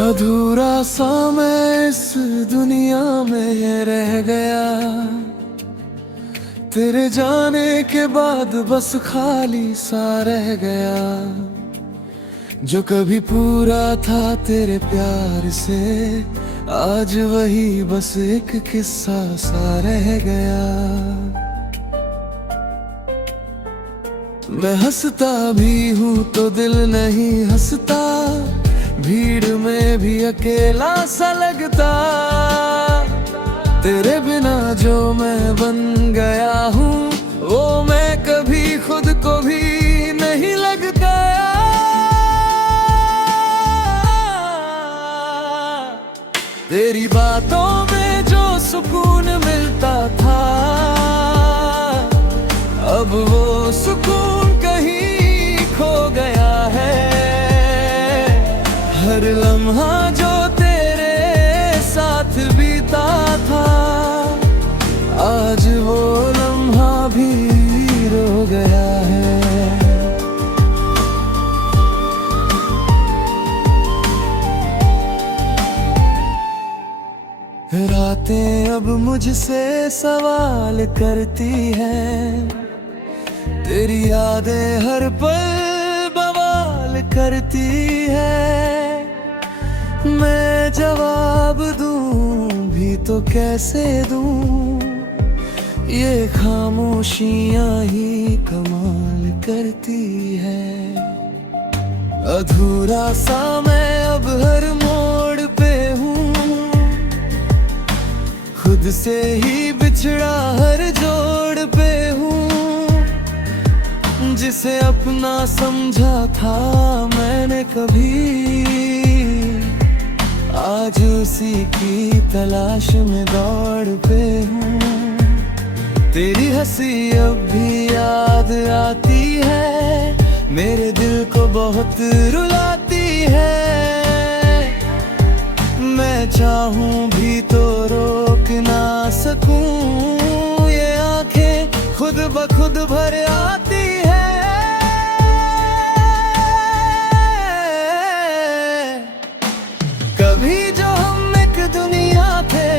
अधूरा सा मैं इस दुनिया में रह गया, तेरे जाने के बाद बस खाली सा रह गया। जो कभी पूरा था तेरे प्यार से, आज वही बस एक किस्सा सा रह गया। मैं हंसता भी हूँ तो दिल नहीं हंसता, भीड़ में भी अकेला सा लगता। तेरे बिना जो मैं बन गया हूँ, वो मैं कभी खुद को भी नहीं लगता। तेरी बातों में जो सुकून मिलता था, अब वो सुकून कहीं खो गया है। हर लम्हा जो तेरे साथ बीता था, आज वो लम्हा भी रो गया है। रातें अब मुझसे सवाल करती हैं, तेरी यादें हर पल बवाल करती है। मैं जवाब दूं भी तो कैसे दूं, ये खामोशियां ही कमाल करती है। अधूरा सा मैं अब हर मोड़ पे हूँ, खुद से ही बिछड़ा हर जोड़ पे हूँ। जिसे अपना समझा था मैंने कभी, आज उसी की तलाश में दौड़ पे हूँ। तेरी हंसी अब भी याद आती है, मेरे दिल को बहुत रुलाती है। मैं चाहूं भी तो रोक ना सकूं, ये आंखें खुद ब खुद भर आती है। कभी जो हम एक दुनिया थे,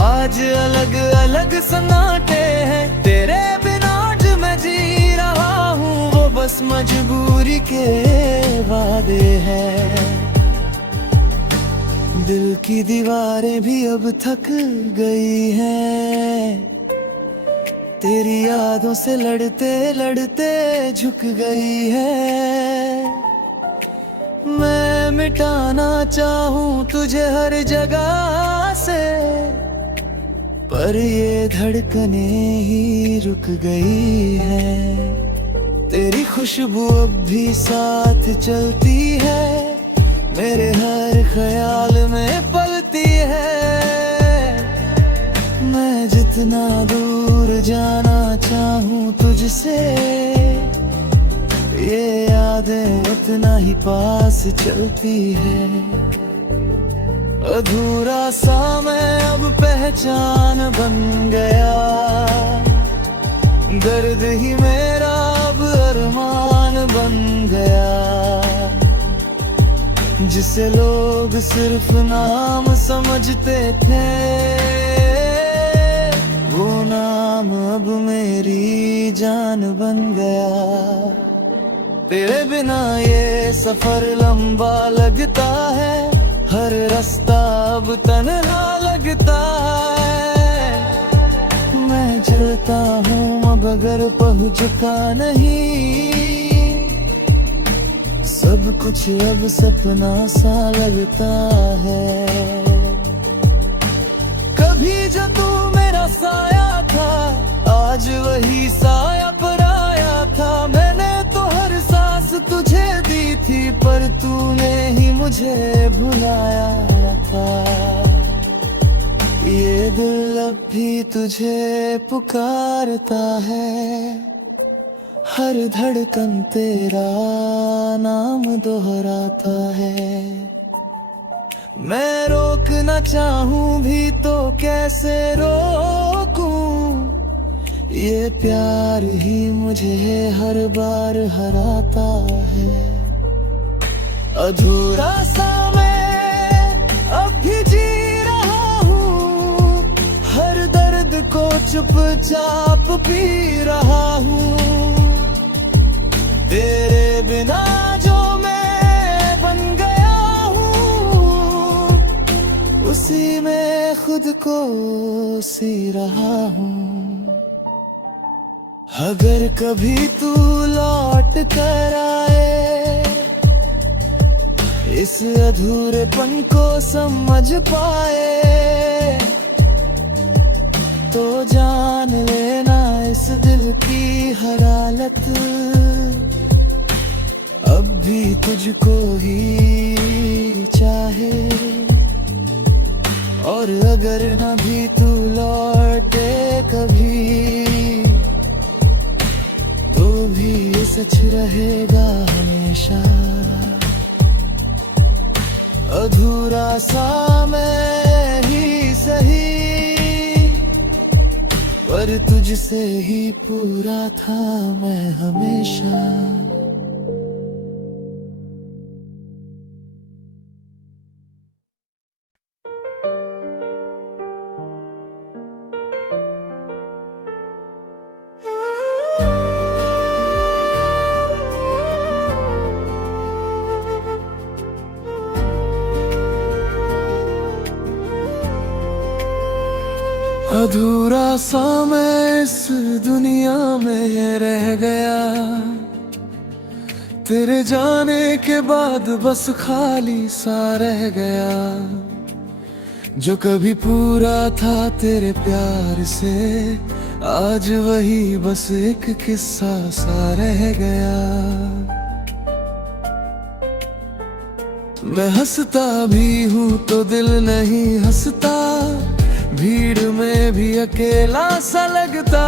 आज अलग अलग सन्नाटे हैं। तेरे बिना जो मैं जी रहा हूँ, वो बस मजबूरी के वादे हैं। दिल की दीवारें भी अब थक गई हैं, तेरी यादों से लड़ते लड़ते झुक गई है। मैं मिटाना चाहूँ तुझे हर जगह से, पर ये धड़कने ही रुक गई है। तेरी खुशबू अब भी साथ चलती है, मेरे हर ख्याल में पलती है। मैं जितना दूर जाना चाहूँ तुझसे, ये यादें उतना ही पास चलती है। अधूरा सा मैं अब पहचान बन गया, दर्द ही मेरा अब अरमान बन गया। जिसे लोग सिर्फ नाम समझते थे, वो नाम अब मेरी जान बन गया। तेरे बिना ये सफर लंबा लगता है, हर रास्ता अब तन्हा लगता है। मैं चलता हूँ अब अगर पहुँचता नहीं, सब कुछ अब सपना सा लगता है। कभी जो तू मेरा साया था, आज वही साया पराया था। मैंने तो हर सांस तुझे दी थी, पर तूने ही मुझे भुलाया था। ये दिल अब भी तुझे पुकारता है, हर धड़कन तेरा नाम दोहराता है। मैं रोकना चाहूँ भी तो कैसे रोकूं, ये प्यार ही मुझे हर बार हराता है। अधूरा सा मैं चुपचाप पी रहा हूँ। तेरे बिना जो मैं बन गया हूँ, उसी में खुद को सी रहा हूँ। अगर कभी तू लौट कर आए, इस अधूरेपन को समझ पाए, तो जान लेना इस दिल की हर हालत अब भी तुझको ही चाहे। और अगर न भी तू लौटे कभी, तो भी ये सच रहेगा हमेशा। अधूरा सा मैं ही सही, पर तुझसे ही पूरा था मैं हमेशा। अधूरा सा मैं इस दुनिया में रह गया, तेरे जाने के बाद बस खाली सा रह गया। जो कभी पूरा था तेरे प्यार से, आज वही बस एक किस्सा सा रह गया। मैं हंसता भी हूँ तो दिल नहीं हंसता, भीड़ में भी अकेला सा लगता।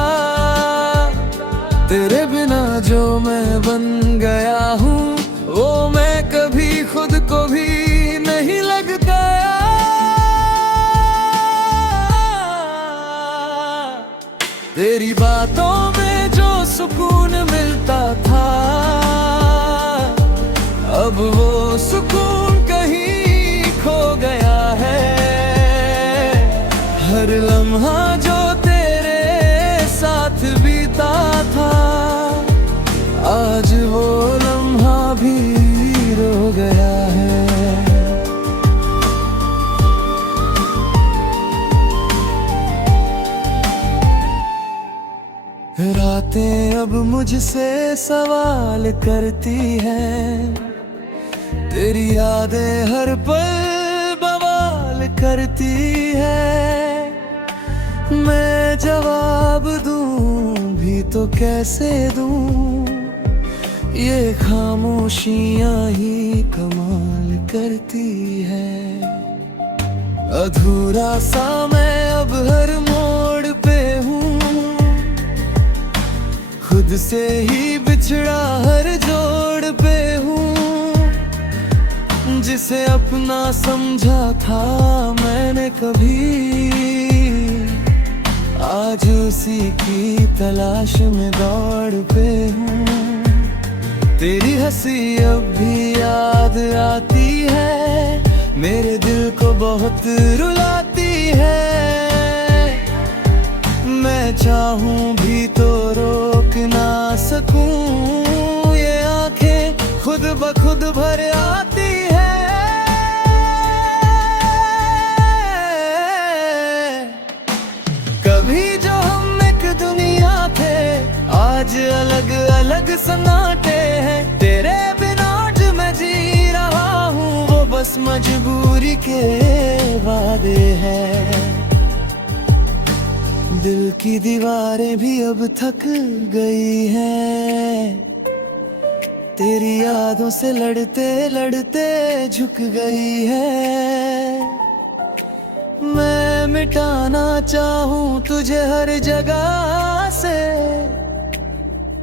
तेरे बिना जो मैं बन गया हूँ, वो मैं कभी खुद को भी नहीं लगता। तेरी बातों में जो सुकून मिलता था, अब वो सुकून कहीं खो गया है। हर लम्हा जो तेरे साथ बीता था, आज वो लम्हा भी रो गया है। रातें अब मुझसे सवाल करती हैं, तेरी यादें हर पल बवाल करती है। मैं जवाब दूं भी तो कैसे दूं, ये खामोशियां ही कमाल करती है। अधूरा सा मैं अब हर मोड़ पे हूँ, खुद से ही बिछड़ा हर जोड़ पे हूँ। जिसे अपना समझा था मैंने कभी, आज उसी की तलाश में दौड़ पे हूँ। तेरी हंसी अब भी याद आती है, मेरे दिल को बहुत रुलाती है। मैं चाहूँ भी तो रोक ना सकूँ, ये आंखें खुद ब खुद भर आती है। कभी जो हम एक दुनिया थे, आज अलग अलग सन्नाटे हैं। तेरे बिना जो मैं जी रहा हूँ, वो बस मजबूरी के वादे हैं। दिल की दीवारें भी अब थक गई हैं, तेरी यादों से लड़ते लड़ते झुक गई है। मैं मिटाना चाहूँ तुझे हर जगह से,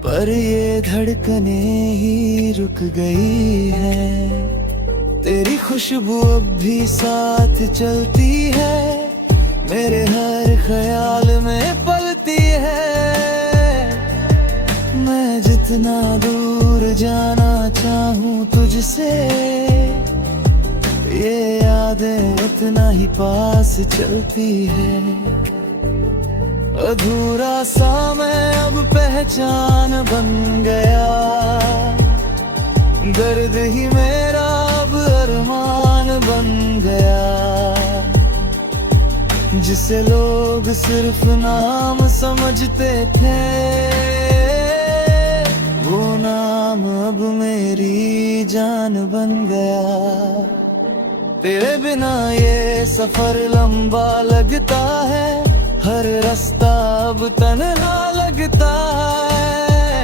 पर ये धड़कने ही रुक गई है। तेरी खुशबू अब भी साथ चलती है, मेरे हर ख्याल में पलती है। मैं जितना दूर जाना चाहूँ तुझसे, ये यादें उतना ही पास चलती है। अधूरा सा मैं अब पहचान बन गया, दर्द ही मेरा अब अरमान बन गया। जिसे लोग सिर्फ नाम समझते थे, वो नाम अब मेरी जान बन गया। तेरे बिना ये सफर लंबा लगता है, हर रास्ता अब तन्हा लगता है।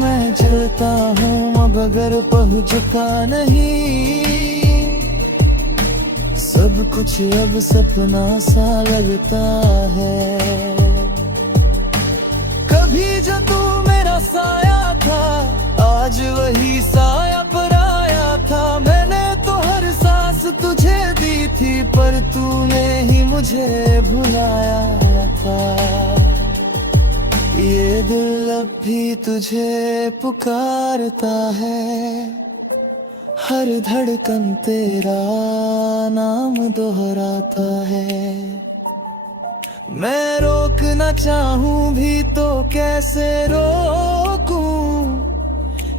मैं चलता हूँ अब अगर पहुँचता नहीं, सब कुछ अब सपना सा लगता है। कभी जो तू मेरा साया था, आज वही साया पराया था। मैंने तो हर सांस तुझे दी थी, पर तूने ही मुझे भुलाया था। ये दिल अब भी तुझे पुकारता है, हर धड़कन तेरा नाम दोहराता है। मैं रोकना चाहूं भी तो कैसे रोकूं,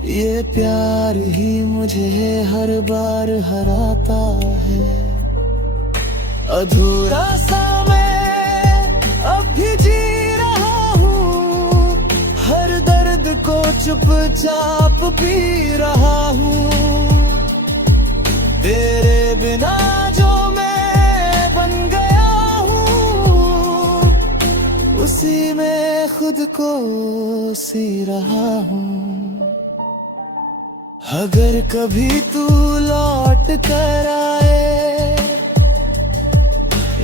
ये प्यार ही मुझे हर बार हराता है। अधूरा सा मैं अब भी जी रहा हूँ, हर दर्द को चुपचाप पी रहा हूँ। तेरे बिना जो मैं बन गया हूँ, उसी में खुद को सी रहा हूँ। अगर कभी तू लौट कर आए,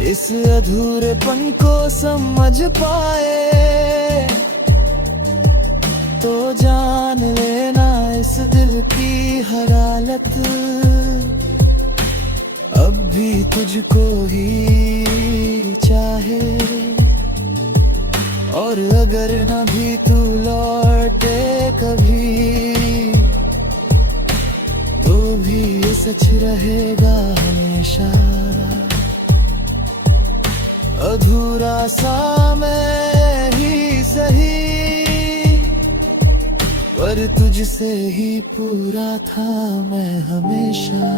इस अधूरेपन को समझ पाए, तो जान लेना इस दिल की हर हालत अब भी तुझको ही चाहे। और अगर न भी तू लौटे कभी, तो भी ये सच रहेगा हमेशा। अधूरा सा मैं ही सही, पर तुझसे ही पूरा था मैं हमेशा।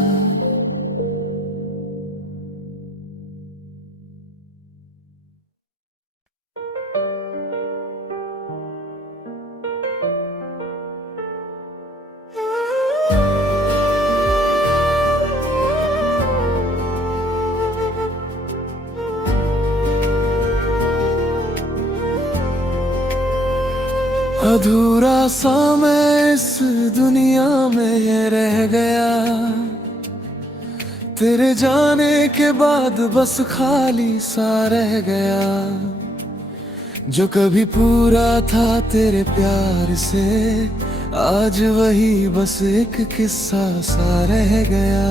अधूरा सा मैं इस दुनिया में रह गया, तेरे जाने के बाद बस खाली सा रह गया। जो कभी पूरा था तेरे प्यार से, आज वही बस एक किस्सा सा रह गया।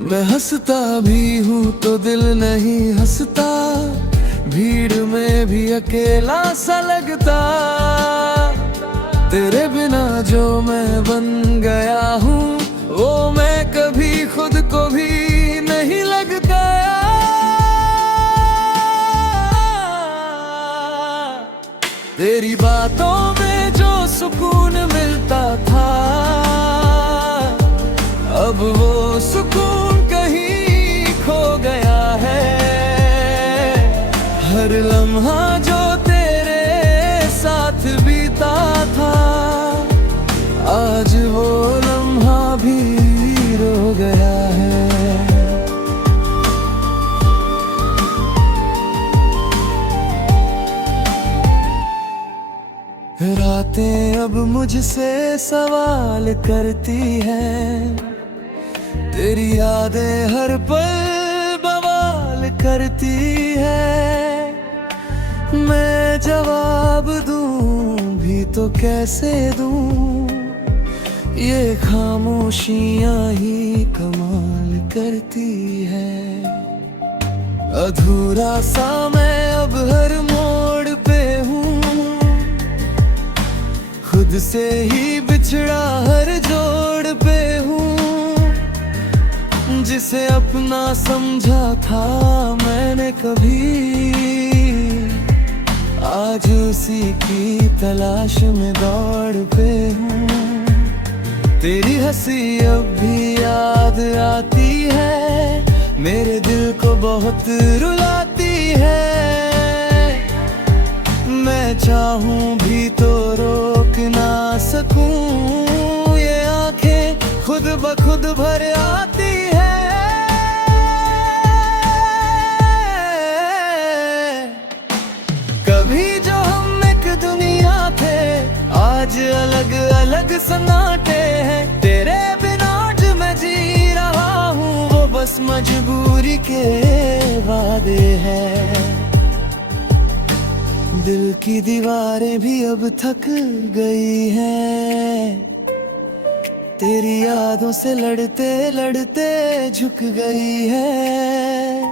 मैं हंसता भी हूँ तो दिल नहीं हंसता, भीड़ में भी अकेला सा लगता। तेरे बिना जो मैं बन गया हूँ, वो मैं कभी खुद को भी नहीं लगता। तेरी बातों में जो सुकून मिलता था, अब वो सुकून कहीं खो गया है। हर लम्हा जो तेरे साथ बीता था, आज वो लम्हा भी रो गया है। रातें अब मुझसे सवाल करती हैं, तेरी यादें हर पल बवाल करती है। मैं जवाब दूं भी तो कैसे दूं, ये खामोशियां ही कमाल करती है। अधूरा सा मैं अब हर मोड़ पे हूँ, खुद से ही बिछड़ा हर जोड़ पे हूँ। जिसे अपना समझा था मैंने कभी, आज उसी की तलाश में दौड़ पे हूँ। तेरी हंसी अब भी याद आती है, मेरे दिल को बहुत रुलाती है। मैं चाहूं भी तो रोक ना सकूं, ये आंखें खुद ब खुद भर आती है। कभी जो हम एक दुनिया थे, आज अलग अलग सन्नाटे हैं। तेरे बिना जो मैं जी रहा हूँ, वो बस मजबूरी के वादे हैं। दिल की दीवारें भी अब थक गई हैं, तेरी यादों से लड़ते लड़ते झुक गई है।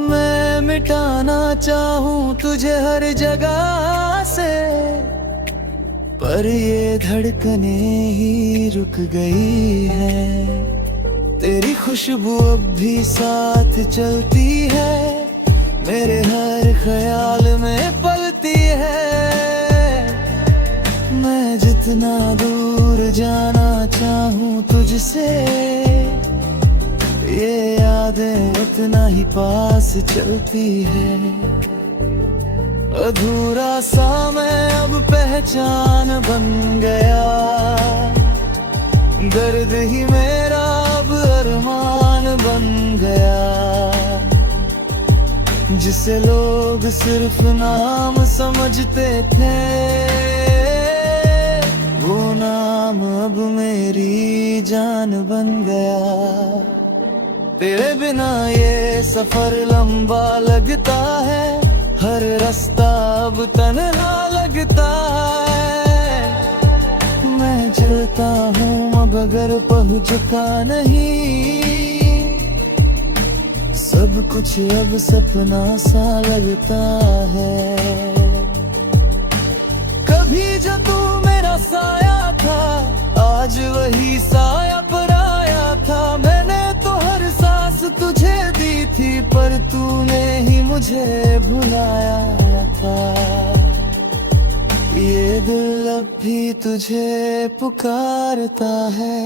मैं मिटाना चाहूं तुझे हर जगह से, पर ये धड़कने ही रुक गई है। तेरी खुशबू अब भी साथ चलती है, मेरे हर ख्याल में पलती है। मैं जितना दूर जाना चाहूं तुझसे, ये यादें उतना ही पास चलती है। अधूरा सा मैं अब पहचान बन गया, दर्द ही मेरा अब अरमान बन गया। जिसे लोग सिर्फ नाम समझते थे, वो नाम अब मेरी जान बन गया। तेरे बिना ये सफर लंबा लगता है, हर रास्ता अब तन्हा लगता है। मैं चलता हूँ अब अगर पहुँचता नहीं, सब कुछ अब सपना सा लगता है। कभी जो तू मेरा साया था, आज वही साया पराया था। मैंने तो हर सांस तुझे दी थी, पर तूने ही मुझे भुलाया था। ये दिल अब भी तुझे पुकारता है,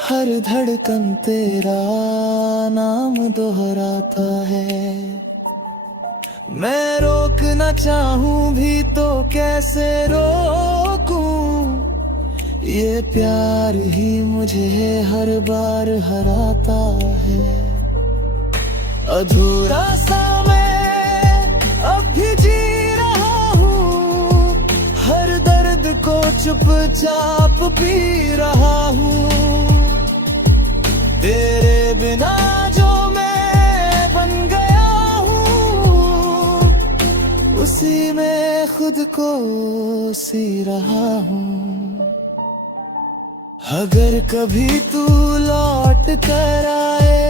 हर धड़कन तेरा नाम दोहराता है। मैं रोकना चाहूं भी तो कैसे रोकूं, ये प्यार ही मुझे हर बार हराता है। अधूरा सा मैं अब भी जी रहा हूँ, हर दर्द को चुपचाप पी रहा हूँ। तेरे बिना जो मैं बन गया हूँ, उसी में खुद को सी रहा हूँ। अगर कभी तू लौट कर आए,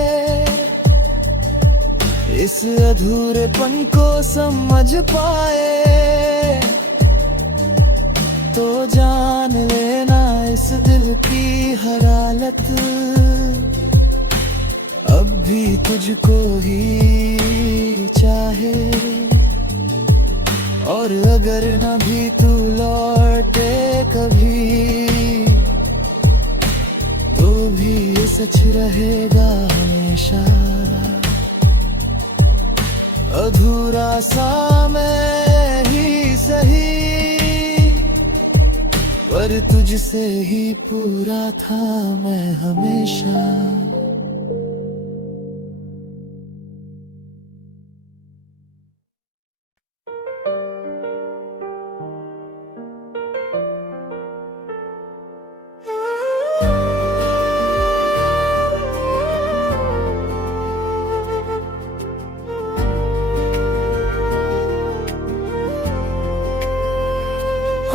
इस अधूरेपन को समझ पाए, तो जान लेना इस दिल की हर हालत अब भी तुझको ही चाहे। और अगर न भी तू लौटे कभी, तो भी ये सच रहेगा हमेशा। अधूरा सा मैं ही सही, पर तुझसे ही पूरा था मैं हमेशा।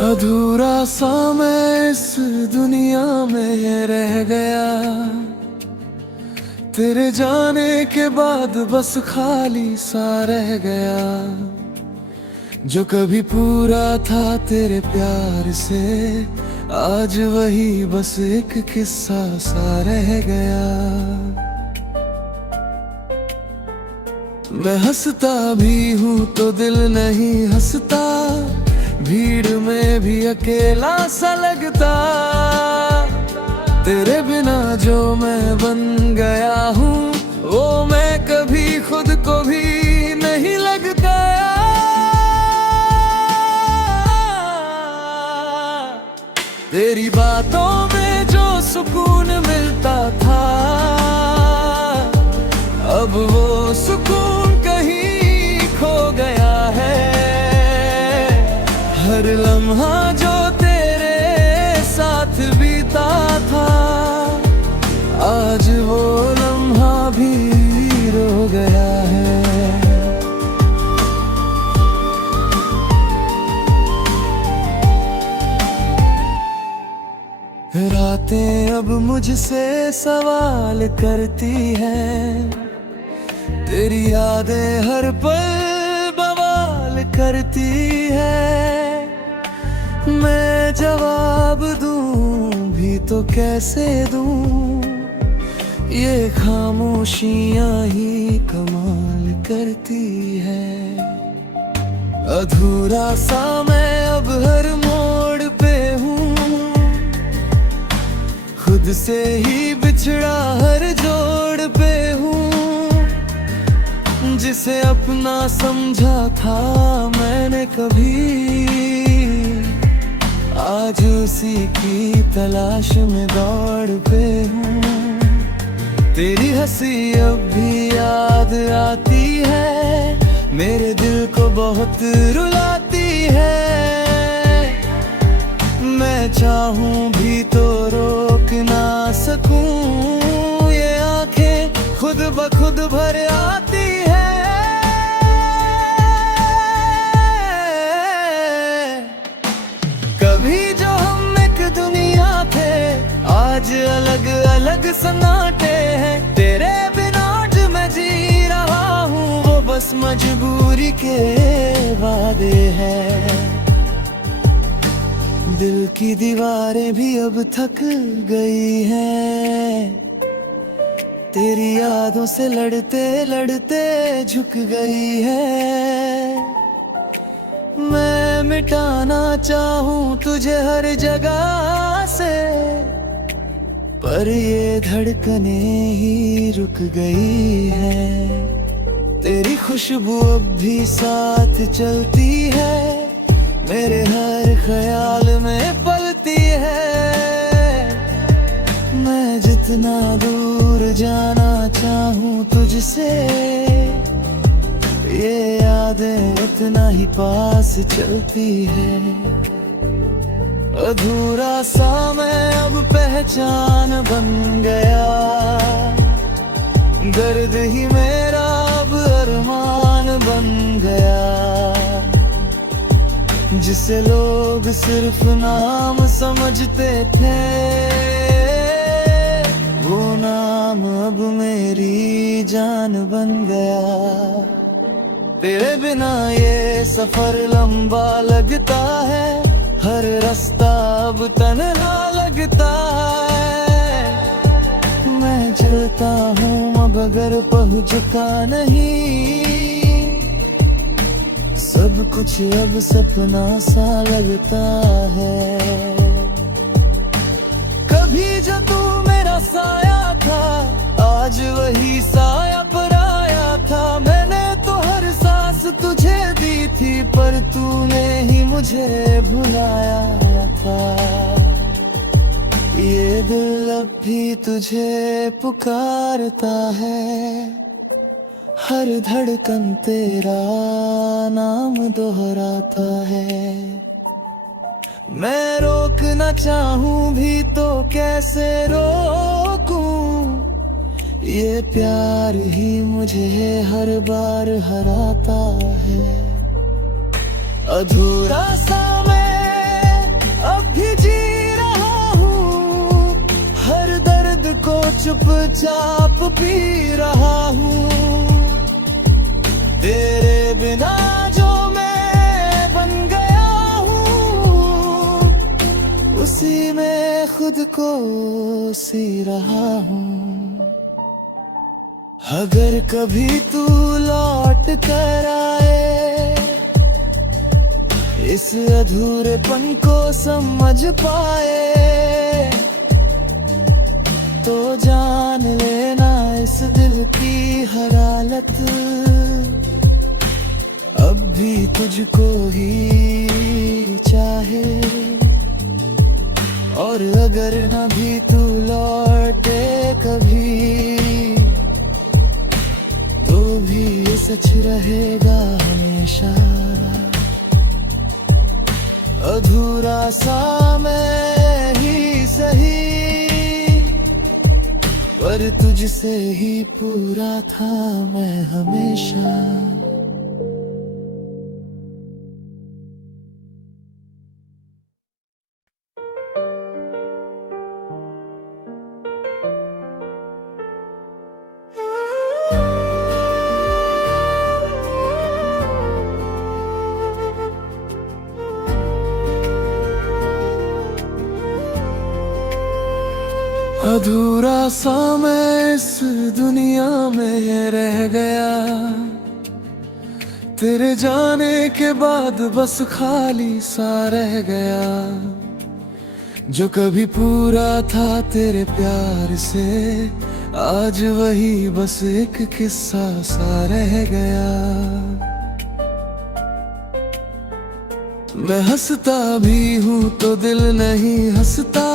अधूरा सा मैं इस दुनिया में रह गया, तेरे जाने के बाद बस खाली सा रह गया। जो कभी पूरा था तेरे प्यार से, आज वही बस एक किस्सा सा रह गया। मैं हंसता भी हूँ तो दिल नहीं हंसता, भीड़ में भी अकेला सा लगता। तेरे बिना जो मैं बन गया हूँ, वो मैं कभी खुद को भी नहीं लगता। तेरी बातों में जो सुकून मिलता था, अब वो सुकून कहीं खो गया है। हर लम्हा जो तेरे साथ बीता था, आज वो लम्हा भी रो गया है। रातें अब मुझसे सवाल करती हैं, तेरी यादें हर पल बवाल करती है। मैं जवाब दूं भी तो कैसे दूं, ये खामोशियां ही कमाल करती है। अधूरा सा मैं अब हर मोड़ पे हूँ, खुद से ही बिछड़ा हर जोड़ पे हूँ। जिसे अपना समझा था मैंने कभी, आज उसी की तलाश में दौड़ पे हूँ। तेरी हंसी अब भी याद आती है, मेरे दिल को बहुत रुलाती है। मैं चाहूं भी तो रोक ना सकूं, ये आंखें खुद ब खुद भर आती है। कभी जो हम एक दुनिया थे, आज अलग अलग सन्नाटे हैं। तेरे बिना जो मैं जी रहा हूँ, वो बस मजबूरी के वादे हैं। दिल की दीवारें भी अब थक गई हैं, तेरी यादों से लड़ते लड़ते झुक गई है। मैं मिटाना चाहूं तुझे हर जगह से, पर ये धड़कने ही रुक गई है। तेरी खुशबू अब भी साथ चलती है, मेरे हर ख्याल में पलती है। मैं जितना दूर जाना चाहूं तुझसे, ये यादें उतना ही पास चलती है। अधूरा सा मैं अब पहचान बन गया, दर्द ही मेरा अब अरमान बन गया। जिसे लोग सिर्फ नाम समझते थे, वो नाम अब मेरी जान बन गया। तेरे बिना ये सफर लंबा लगता है, हर रास्ता अब तन्हा लगता है। मैं चलता हूँ अब अगर पहुँचता नहीं, सब कुछ अब सपना सा लगता है। कभी जो तू मेरा साया था, आज वही साया पराया था। मैंने तो हर सांस तुझे दी थी, पर तूने ही मुझे भुलाया था। ये दिल अब भी तुझे पुकारता है, हर धड़कन तेरा नाम दोहराता है। मैं रोकना चाहूं भी तो कैसे रोकूं, ये प्यार ही मुझे हर बार हराता है। अधूरा सा मैं अब भी जी रहा हूँ, हर दर्द को चुपचाप पी रहा हूँ। तेरे बिना जो मैं बन गया हूँ, उसी खुद को सी रहा हूँ। अगर कभी तू लौट कर आए, इस अधूरेपन को समझ पाए, तो जान लेना इस दिल की हर हालत अब भी तुझको ही चाहे। और अगर न भी तू लौटे कभी, तो भी ये सच रहेगा हमेशा। अधूरा सा मैं ही सही, पर तुझसे ही पूरा था मैं हमेशा। अधूरा सा मैं इस दुनिया में रह गया, तेरे जाने के बाद बस खाली सा रह गया। जो कभी पूरा था तेरे प्यार से, आज वही बस एक किस्सा सा रह गया। मैं हंसता भी हूँ तो दिल नहीं हंसता,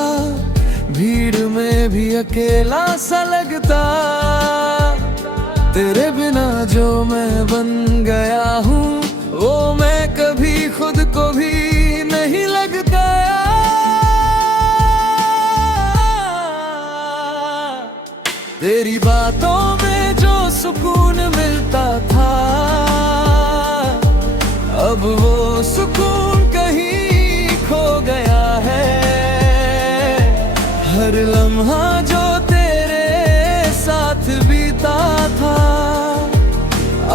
भीड़ में भी अकेला सा लगता। तेरे बिना जो मैं बन गया हूँ, वो मैं कभी खुद को भी नहीं लगता। तेरी बातों में जो सुकून मिलता था, अब वो सुकून कहीं खो गया है। हर लम्हा जो तेरे साथ बीता था,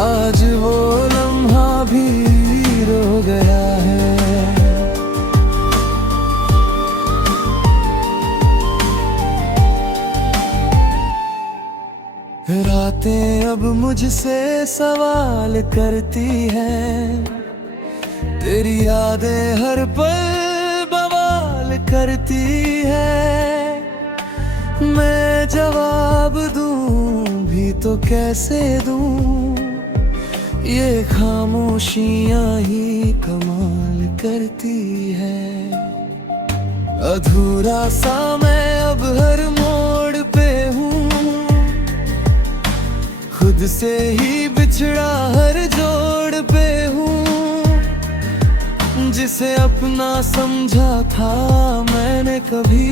आज वो लम्हा भी रो गया है। रातें अब मुझसे सवाल करती हैं, तेरी यादें हर पल बवाल करती है। मैं जवाब दूं भी तो कैसे दूं, ये खामोशियां ही कमाल करती है। अधूरा सा मैं अब हर मोड़ पे हूँ, खुद से ही बिछड़ा हर जोड़ पे हूँ। जिसे अपना समझा था मैंने कभी,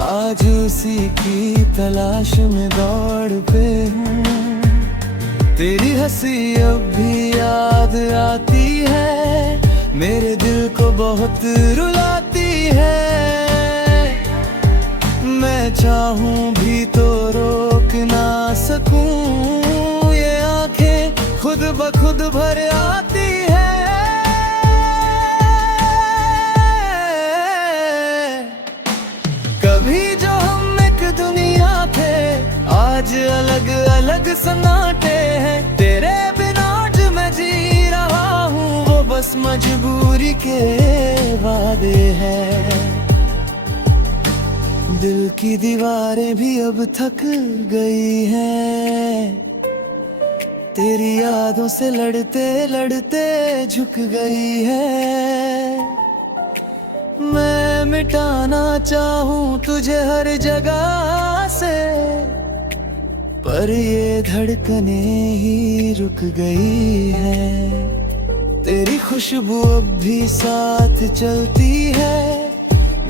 आज उसी की तलाश में दौड़ पे हूँ। तेरी हंसी अब भी याद आती है, मेरे दिल को बहुत रुलाती है। मैं चाहूं भी तो रोक ना सकूं, ये आंखें खुद ब खुद भर आती है। कभी जो हम एक दुनिया थे, आज अलग अलग सन्नाटे हैं। तेरे बिना जो मैं जी रहा हूँ, वो बस मजबूरी के वादे हैं। दिल की दीवारें भी अब थक गई हैं, तेरी यादों से लड़ते लड़ते झुक गई है। मैं मिटाना चाहूं तुझे हर जगह से, पर ये धड़कने ही रुक गई है। तेरी खुशबू अब भी साथ चलती है,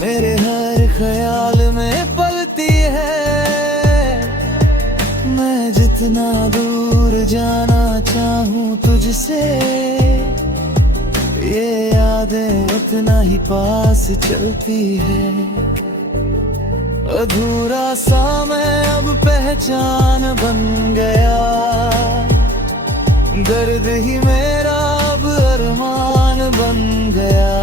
मेरे हर ख्याल में पलती है। मैं जितना दूर जाना चाहूं तुझसे, ये यादें उतना ही पास चलती है। अधूरा सा मैं अब पहचान बन गया, दर्द ही मेरा अब अरमान बन गया।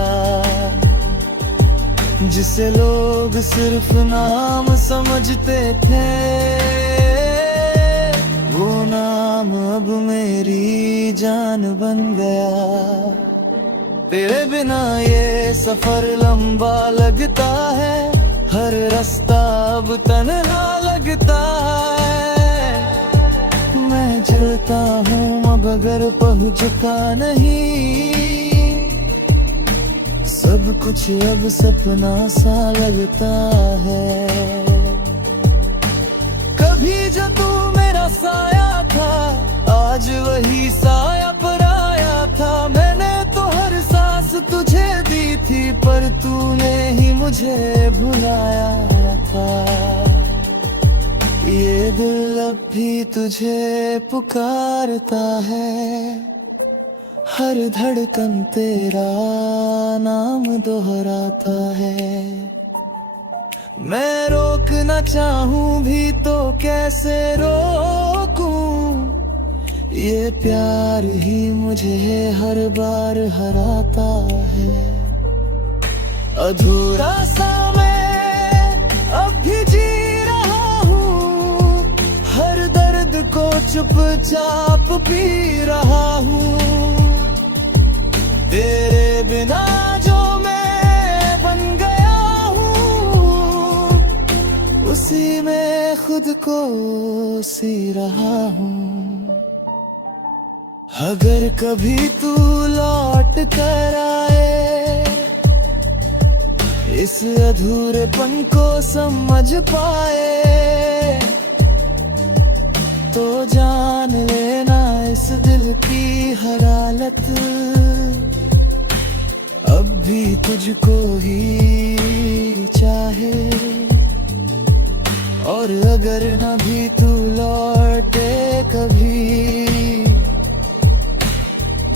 जिसे लोग सिर्फ नाम समझते थे, वो नाम अब मेरी जान बन गया। तेरे बिना ये सफर लंबा लगता है, हर रास्ता अब तन्हा लगता है। मैं चलता हूँ मगर पहुँचता नहीं, सब कुछ अब सपना सा लगता है। कभी जो तू मेरा साया था, आज वही साया पराया था। मैंने तो हर सांस तुझे दी थी, पर तूने ही मुझे भुलाया था। ये दिल अब भी तुझे पुकारता है, हर धड़कन तेरा नाम दोहराता है। मैं रोकना चाहूं भी तो कैसे रोकूं, ये प्यार ही मुझे हर बार हराता है। अधूरा सा मैं अब भी जी रहा हूँ, हर दर्द को चुपचाप पी रहा हूँ। तेरे बिना जो मैं बन गया हूँ, उसी में खुद को सी रहा हूँ। अगर कभी तू लौट कर आए, इस अधूरेपन को समझ पाए, तो जान लेना इस दिल की हर हालत अब भी तुझको ही चाहे। और अगर न भी तू लौटे कभी,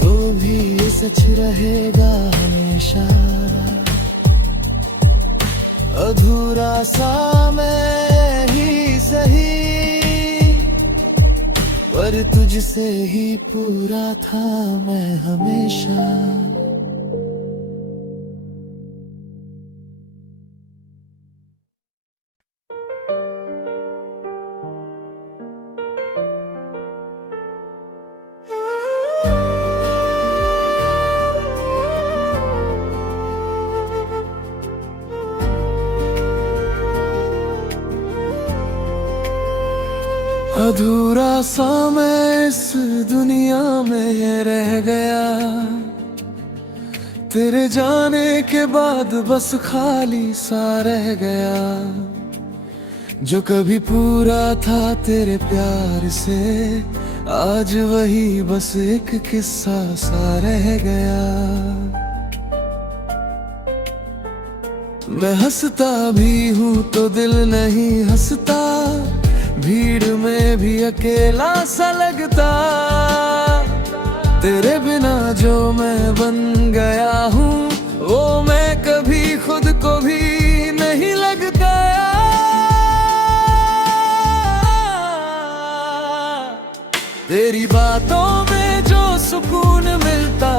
तो भी ये सच रहेगा हमेशा। अधूरा सा मैं ही सही, पर तुझसे ही पूरा था मैं हमेशा। अधूरा सा मैं इस दुनिया में रह गया, तेरे जाने के बाद बस खाली सा रह गया। जो कभी पूरा था तेरे प्यार से, आज वही बस एक किस्सा सा रह गया। मैं हंसता भी हूँ तो दिल नहीं हंसता, भीड़ में भी अकेला सा लगता। तेरे बिना जो मैं बन गया हूँ, वो मैं कभी खुद को भी नहीं लगता। तेरी बातों में जो सुकून मिलता